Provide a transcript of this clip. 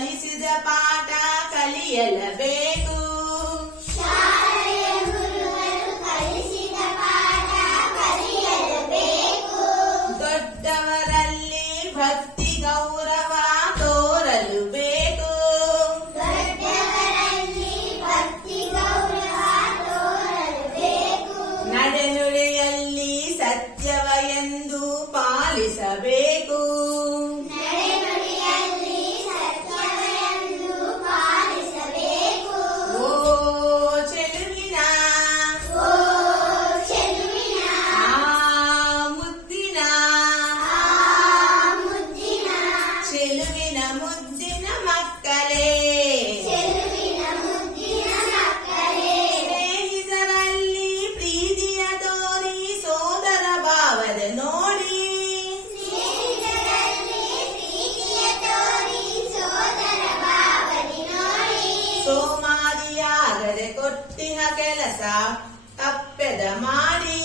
ಕಲಿಸಿದ ಪಾಠ ಕಲಿಯಲೇಬೇಕು. ಶಾಲೆಯ ಗುರುಗಳು ಕಲಿಸಿದ ಪಾಠ ಕಲಿಯಲೇಬೇಕು. ದೊಡ್ಡವರಲ್ಲಿ ಭಕ್ತಿ ಗೌರವ ತೋರಲು ಬೇಕು. ದೊಡ್ಡವರಲ್ಲಿ ಭಕ್ತಿ ಗೌರವ ತೋರಲೇಬೇಕು. ನಡೆನುಡಿಯಲ್ಲಿ ಸತ್ಯವ ಎಂದು ಪಾಲಿಸಬೇಕು. ನಡೆನುಡಿಯಲ್ಲಿ ಸತ್ಯವನ್ನು ಪಾಲಿಸಬೇಕು. ಓ ಚೆಲುವಿನ ಓ ಚೆಲುವಿನ ಮುದ್ದಿನ ಆ ಮುದ್ದಿನ ಚೆಲುವಿನ ಮುದ್ದಿನ ಮಕ್ಕಳೇ, ಚೆಲುವಿನ ಮುದ್ದಿನ ಮಕ್ಕಳೇ, ಸ್ನೇಹಿತರಲ್ಲಿ ಪ್ರೀತಿಯ ತೋರಿ ಸೋದರ ಭಾವದ ನೋಡಿ. ಸ್ನೇಹಿತರಲ್ಲಿ ಪ್ರೀತಿಯ ತೋರಿ ಸೋದರ ಭಾವನೆ ನೋಡಿ. ಸೋಮಾರಿಯಾಗದೆ ಕೊಟ್ಟಿಹ ಕೆಲಸ ತಪ್ಪೆದ ಮಾಡಿ.